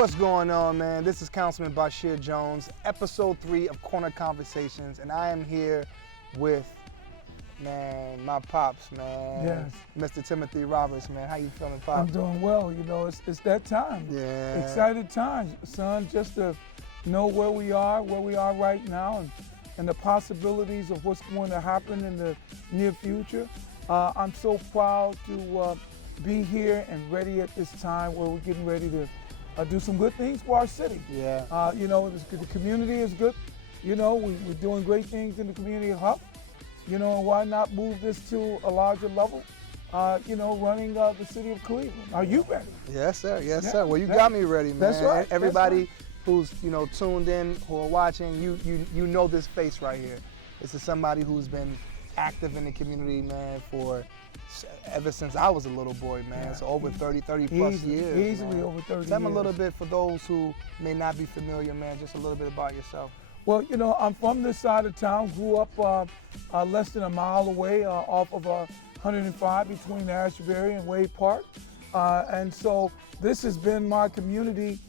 What's going on, man? This is Councilman Basheer Jones, episode 3 of Corner Conversations, and I am here with, man, my pops, man. Yes. Mr. Timothy Roberts, man. How you feeling, Pop? I'm doing well. You know, it's that time. Yeah. Excited times, son, just to know where we are right now, and the possibilities of what's going to happen in the near future. I'm so proud to be here and ready at this time where we're getting ready to do some good things for our city. Yeah. You know, the community is good. You know, we're doing great things in the community hub. You know, and why not move this to a larger level? You know, running the city of Cleveland. Are you ready? Yes, sir. Yes, Yeah. sir. Well, you got me ready, man. That's right. Everybody That's right. who's, tuned in, who are watching, you know this face right here. This is somebody who's been active in the community, man, for ever since I was a little boy, man. Yeah. So over 30 plus years. Easily man. over 30 Tell me a years. little bit, for those who may not be familiar, man, just a little bit about yourself. Well, you know, I'm from this side of town, grew up less than a mile away off of 105 between Ashbury and Wade Park. And so this has been my community,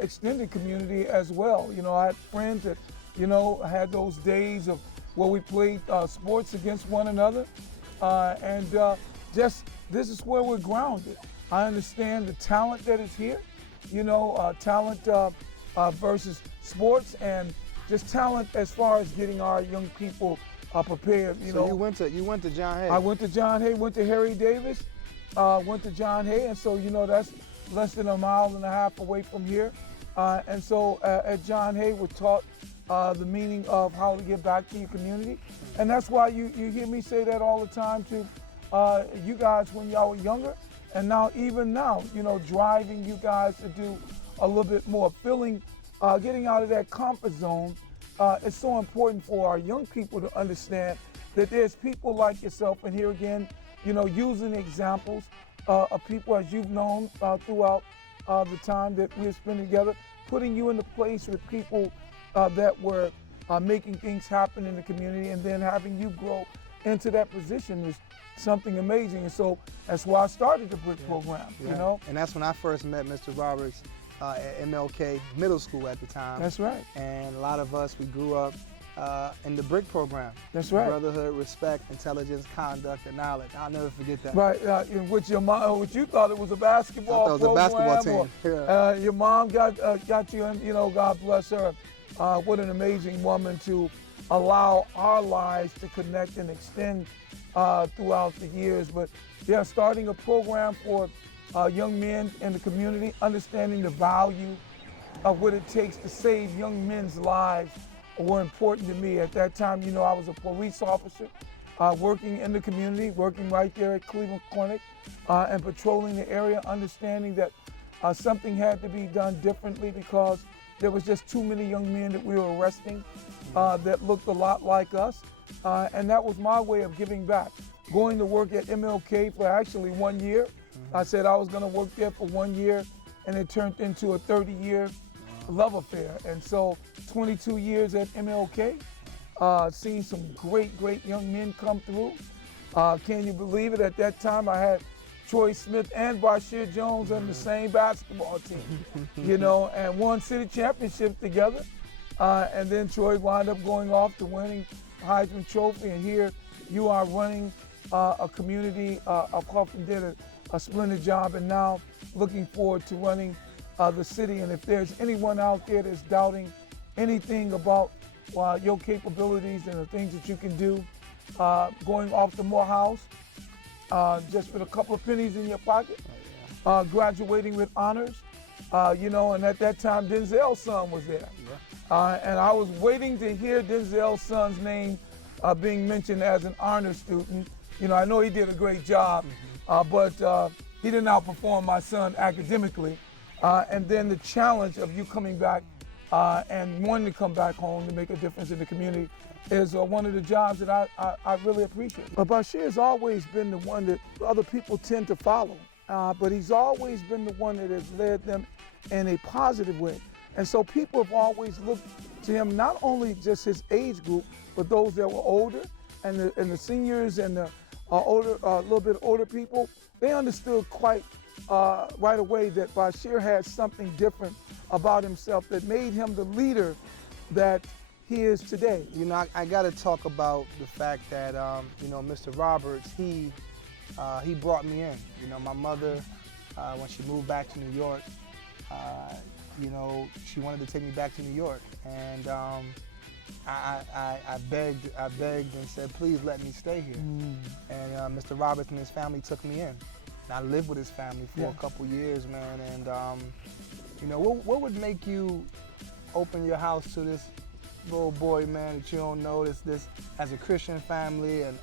extended community as well. You know, I had friends that, you know, had those days of where we played sports against one another. And just this is where we're grounded. I understand the talent that is here, you know, talent versus sports, and just talent as far as getting our young people prepared. You know, you went to John Hay. I went to John Hay, went to Harry Davis, went to John Hay, and so you know that's less than a mile and a half away from here. And so at John Hay, we're taught the meaning of how to give back to your community, and that's why you hear me say that all the time to you guys when y'all were younger, and now even now, you know, driving you guys to do a little bit more, getting out of that comfort zone. It's so important for our young people to understand that there's people like yourself, and here again, you know, using examples of people as you've known throughout the time that we've spent together, putting you in the place with people that were making things happen in the community, and then having you grow into that position is something amazing. And so that's why I started the BRIC program, you know? And that's when I first met Mr. Roberts at MLK Middle School at the time. That's right. And a lot of us, we grew up in the BRIC program. That's right. Brotherhood, respect, intelligence, conduct, and knowledge. I'll never forget that. Right, in which your mom, which you thought it was a basketball I thought it was a program, basketball team. your mom got you, and you know, God bless her. What an amazing woman to allow our lives to connect and extend throughout the years. But yeah, starting a program for young men in the community, understanding the value of what it takes to save young men's lives were important to me. At that time, you know, I was a police officer working in the community, working right there at Cleveland Clinic and patrolling the area, understanding that something had to be done differently because there was just too many young men that we were arresting that looked a lot like us. And that was my way of giving back. Going to work at MLK for actually 1 year. I said I was gonna work there for 1 year, and it turned into a 30-year love affair. And so 22 years at MLK, seen some great young men come through. Can you believe it? At that time, I had Troy Smith and Basheer Jones on the same basketball team, you know, and won city championships together. And then Troy wound up going off to winning Heisman Trophy, and here you are running a community. Huffman did a splendid job, and now looking forward to running the city. And if there's anyone out there that's doubting anything about your capabilities and the things that you can do, going off to Morehouse, just with a couple of pennies in your pocket, graduating with honors, you know, and at that time Denzel's son was there. And I was waiting to hear Denzel's son's name being mentioned as an honor student. You know, I know he did a great job, but he didn't outperform my son academically. And then the challenge of you coming back and wanting to come back home to make a difference in the community is one of the jobs that I really appreciate. But Basheer has always been the one that other people tend to follow, but he's always been the one that has led them in a positive way. And so people have always looked to him, not only just his age group, but those that were older, and the seniors and the older, a little bit older people. They understood quite right away that Basheer had something different about himself that made him the leader that he is today. You know, I got to talk about the fact that, you know, Mr. Roberts, he brought me in. You know, my mother, when she moved back to New York, you know, she wanted to take me back to New York, and I begged and said, please let me stay here. And Mr. Roberts and his family took me in. And I lived with his family for a couple years, man. And you know, what would make you open your house to this little boy, man, that you don't know, this as a Christian family, and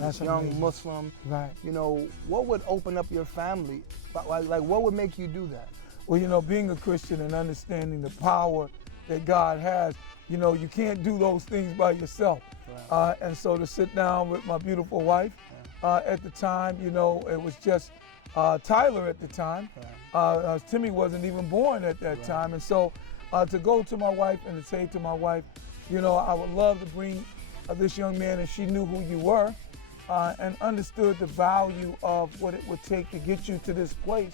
this young amazing. Muslim? Right. You know, what would open up your family? Like, what would make you do that? Well, you know, being a Christian and understanding the power that God has, you know, you can't do those things by yourself. Right. And so to sit down with my beautiful wife at the time, you know, it was just Tyler at the time. Right. Timmy wasn't even born at that time. And so to go to my wife and to say to my wife, you know, I would love to bring this young man, and she knew who you were and understood the value of what it would take to get you to this place.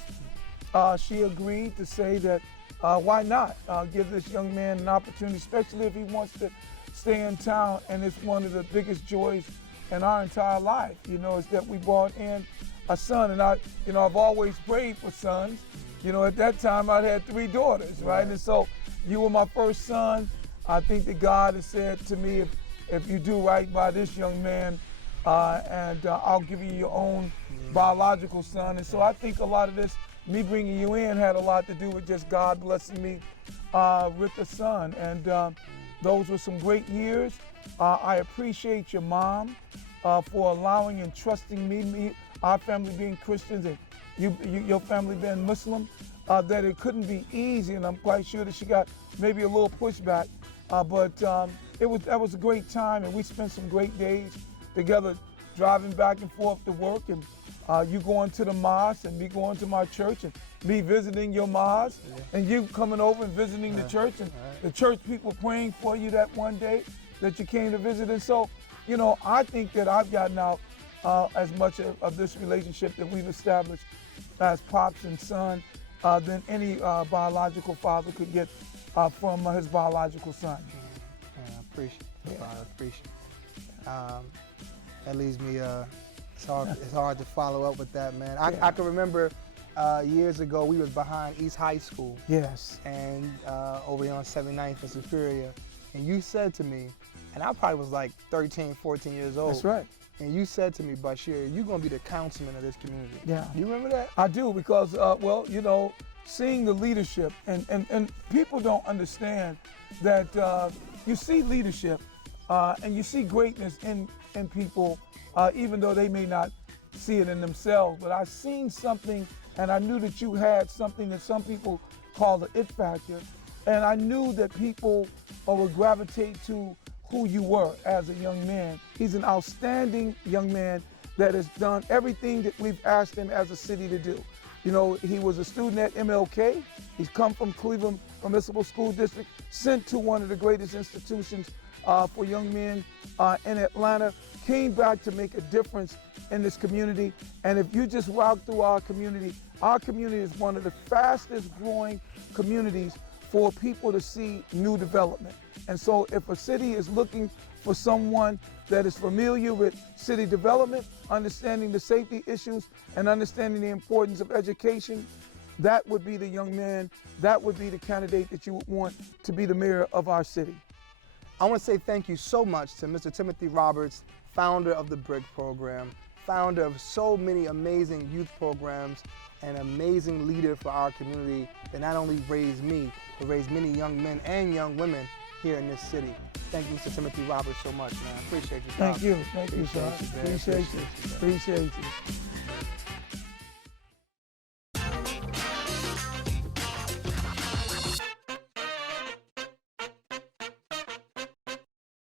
She agreed to say that why not give this young man an opportunity, especially if he wants to stay in town. And it's one of the biggest joys in our entire life, you know, is that we brought in a son. And I've always prayed for sons. You know, at that time I'd had 3 daughters, right? And so you were my first son. I think that God has said to me, if you do right by this young man, and I'll give you your own biological son. And so I think a lot of this, me bringing you in, had a lot to do with just God blessing me with a son. And those were some great years. I appreciate your mom for allowing and trusting me, our family being Christians and your family being Muslim, that it couldn't be easy. And I'm quite sure that she got maybe a little pushback. But that was a great time, and we spent some great days together, driving back and forth to work, and you going to the mosque and me going to my church, and me visiting your mosque, and you coming over and visiting the church, and the church people praying for you that one day that you came to visit. And so, you know, I think that I've gotten out as much of this relationship that we've established as pops and son than any biological father could get from his biological son. I appreciate it. I appreciate it. That leaves me, it's hard to follow up with that, man. I can remember years ago, we was behind East High School. Yes. And over here on 79th and Superior. And you said to me, and I probably was like 13, 14 years old. That's right. And you said to me, Basheer, you're going to be the councilman of this community. Yeah. You remember that? I do, because, well, you know, seeing the leadership, and people don't understand that you see leadership and you see greatness in people, even though they may not see it in themselves. But I seen something, and I knew that you had something that some people call the it factor. And I knew that people would gravitate to who you were as a young man. He's an outstanding young man that has done everything that we've asked him as a city to do. You know, he was a student at MLK. He's come from Cleveland Municipal School District, sent to one of the greatest institutions for young men in Atlanta, came back to make a difference in this community. And if you just walk through our community is one of the fastest growing communities for people to see new development. And so if a city is looking for someone that is familiar with city development, understanding the safety issues, and understanding the importance of education, that would be the young man, that would be the candidate that you would want to be the mayor of our city. I want to say thank you so much to Mr. Timothy Roberts, founder of the BRIC program, founder of so many amazing youth programs, an amazing leader for our community that not only raised me, but raised many young men and young women here in this city. Thank you, Mr. Timothy Roberts, so much, man. I appreciate you. Thank you, sir. Appreciate you.